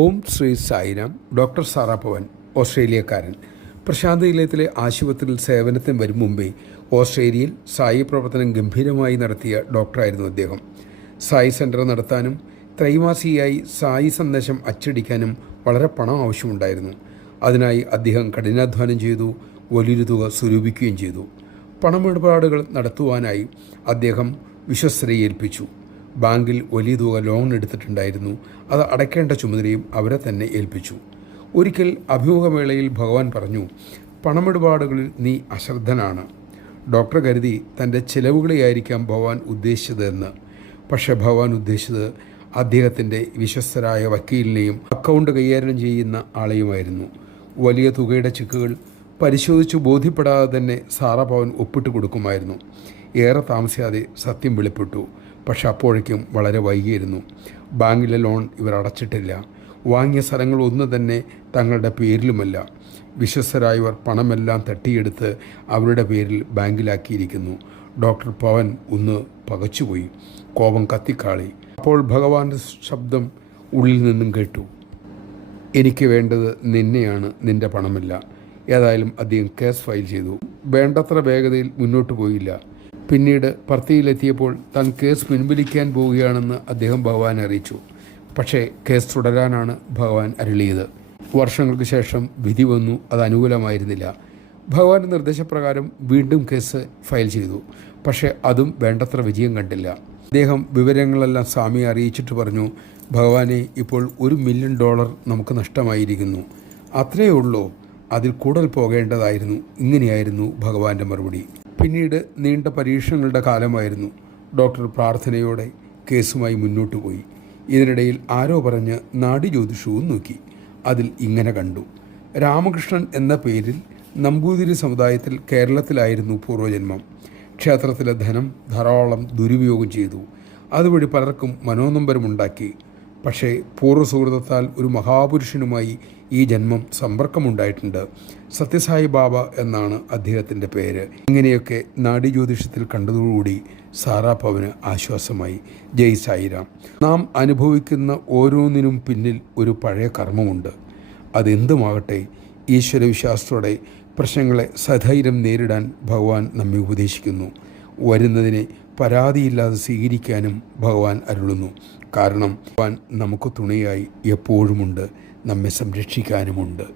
ഓം Shri Sai Ram. Doctor Sarah പവൻ, ഓസ്ട്രേലിയക്കാരൻ. പ്രശാന്ത് നിലയത്തിലെ ആശുപത്രിയിൽ സേവനത്തിന് വരും മുമ്പേ ഓസ്ട്രേലിയയിൽ സായി പ്രവർത്തനം ഗംഭീരമായി നടത്തിയ ഡോക്ടറായിരുന്നു അദ്ദേഹം. സായി സെൻറ്റർ നടത്താനും ത്രൈമാസികയായി സായി സന്ദേശം അച്ചടിക്കാനും വളരെ പണം ആവശ്യമുണ്ടായിരുന്നു. അതിനായി അദ്ദേഹം കഠിനാധ്വാനം ചെയ്തു, വലിയൊരു തുക സ്വരൂപിക്കുകയും ചെയ്തു. പണമിടപാടുകൾ നടത്തുവാനായി അദ്ദേഹം വിശ്വസ്തരെ ഏൽപ്പിച്ചു. ബാങ്കിൽ വലിയ തുക ലോൺ എടുത്തിട്ടുണ്ടായിരുന്നു. അത് അടയ്ക്കേണ്ട ചുമതലയും അവരെ തന്നെ ഏൽപ്പിച്ചു. ഒരിക്കൽ അഭിമുഖവേളയിൽ ഭഗവാൻ പറഞ്ഞു, പണമിടപാടുകളിൽ നീ അശ്രദ്ധനാണ്. ഡോക്ടർ കരുതി തൻ്റെ ചിലവുകളെയായിരിക്കാം ഭഗവാൻ ഉദ്ദേശിച്ചതെന്ന്. പക്ഷേ ഭഗവാൻ ഉദ്ദേശിച്ചത് അദ്ദേഹത്തിൻ്റെ വിശ്വസ്തരായ വക്കീലിനെയും അക്കൗണ്ട് കൈകാര്യം ചെയ്യുന്ന ആളെയുമായിരുന്നു. വലിയ തുകയുടെ ചെക്കുകൾ പരിശോധിച്ച് ബോധ്യപ്പെടാതെ തന്നെ സാറാ പവൻ ഒപ്പിട്ട് കൊടുക്കുമായിരുന്നു. ഏറെ താമസിയാതെ സത്യം വെളിപ്പെട്ടു. പക്ഷെ അപ്പോഴേക്കും വളരെ വൈകിയിരുന്നു. ബാങ്കിലെ ലോൺ ഇവർ അടച്ചിട്ടില്ല. വാങ്ങിയ സ്ഥലങ്ങളൊന്നും തന്നെ തങ്ങളുടെ പേരിലുമല്ല. വിശ്വസ്തരായവർ പണമെല്ലാം തട്ടിയെടുത്ത് അവരുടെ പേരിൽ ബാങ്കിലാക്കിയിരിക്കുന്നു. ഡോക്ടർ പവൻ ഒന്ന് പകച്ചുപോയി. കോപം കത്തിക്കാളി. അപ്പോൾ ഭഗവാന്റെ ശബ്ദം ഉള്ളിൽ നിന്നും കേട്ടു, എനിക്ക് വേണ്ടത് നിന്നെയാണ്, നിൻ്റെ പണമല്ല. ഏതായാലും അദ്ദേഹം കേസ് ഫയൽ ചെയ്തു. വേണ്ടത്ര വേഗതയിൽ മുന്നോട്ട് പോയില്ല. പിന്നീട് പർത്തിയിലെത്തിയപ്പോൾ താൻ കേസ് പിൻവലിക്കാൻ പോവുകയാണെന്ന് അദ്ദേഹം ഭഗവാനെ അറിയിച്ചു. പക്ഷേ കേസ് തുടരാനാണ് ഭഗവാൻ അരുളിയത്. വർഷങ്ങൾക്ക് ശേഷം വിധി വന്നു. അത് അനുകൂലമായിരുന്നില്ല. ഭഗവാന്റെ നിർദ്ദേശപ്രകാരം വീണ്ടും കേസ് ഫയൽ ചെയ്തു. പക്ഷേ അതും വേണ്ടത്ര വിജയം കണ്ടില്ല. അദ്ദേഹം വിവരങ്ങളെല്ലാം സ്വാമിയെ അറിയിച്ചിട്ട് പറഞ്ഞു, ഭഗവാനെ, ഇപ്പോൾ $1 മില്യൺ നമുക്ക് നഷ്ടമായിരിക്കുന്നു. അത്രയേ ഉള്ളൂ, അതിൽ കൂടുതൽ പോകേണ്ടതായിരുന്നു. ഇങ്ങനെയായിരുന്നു ഭഗവാന്റെ മറുപടി. പിന്നീട് നീണ്ട പരീക്ഷണങ്ങളുടെ കാലമായിരുന്നു. ഡോക്ടർ പ്രാർത്ഥനയോടെ കേസുമായി മുന്നോട്ട് പോയി. ഇതിനിടയിൽ ആരോ പറഞ്ഞ് നാഡീജ്യോതിഷവും നോക്കി. അതിൽ ഇങ്ങനെ കണ്ടു, രാമകൃഷ്ണൻ എന്ന പേരിൽ നമ്പൂതിരി സമുദായത്തിൽ കേരളത്തിലായിരുന്നു പൂർവ്വജന്മം. ക്ഷേത്രത്തിലെ ധനം ധാരാളം ദുരുപയോഗം ചെയ്തു. അതുവഴി പലർക്കും മനോനൊമ്പരമുണ്ടാക്കി. പക്ഷേ പൂർവ്വസുഹൃതത്താൽ ഒരു മഹാപുരുഷനുമായി ഈ ജന്മം സമ്പർക്കമുണ്ടായിട്ടുണ്ട്. സത്യസായി ബാബ എന്നാണ് അദ്ദേഹത്തിൻ്റെ പേര്. ഇങ്ങനെയൊക്കെ നാഡീജ്യോതിഷത്തിൽ കണ്ടതോടുകൂടി സാറാ പവന് ആശ്വാസമായി. ജയ് സായിരാം. നാം അനുഭവിക്കുന്ന ഓരോന്നിനും പിന്നിൽ ഒരു പഴയ കർമ്മമുണ്ട്. അതെന്തുമാകട്ടെ, ഈശ്വരവിശ്വാസത്തോടെ പ്രശ്നങ്ങളെ സധൈര്യം നേരിടാൻ ഭഗവാൻ നമ്മെ ഉപദേശിക്കുന്നു. വരുന്നതിനെ പരാതിയില്ലാതെ സ്വീകരിക്കാനും ഭഗവാൻ അരുളുന്നു. കാരണം ഭഗവാൻ നമുക്ക് തുണയായി എപ്പോഴുമുണ്ട്, നമ്മെ സംരക്ഷിക്കാനുമുണ്ട്.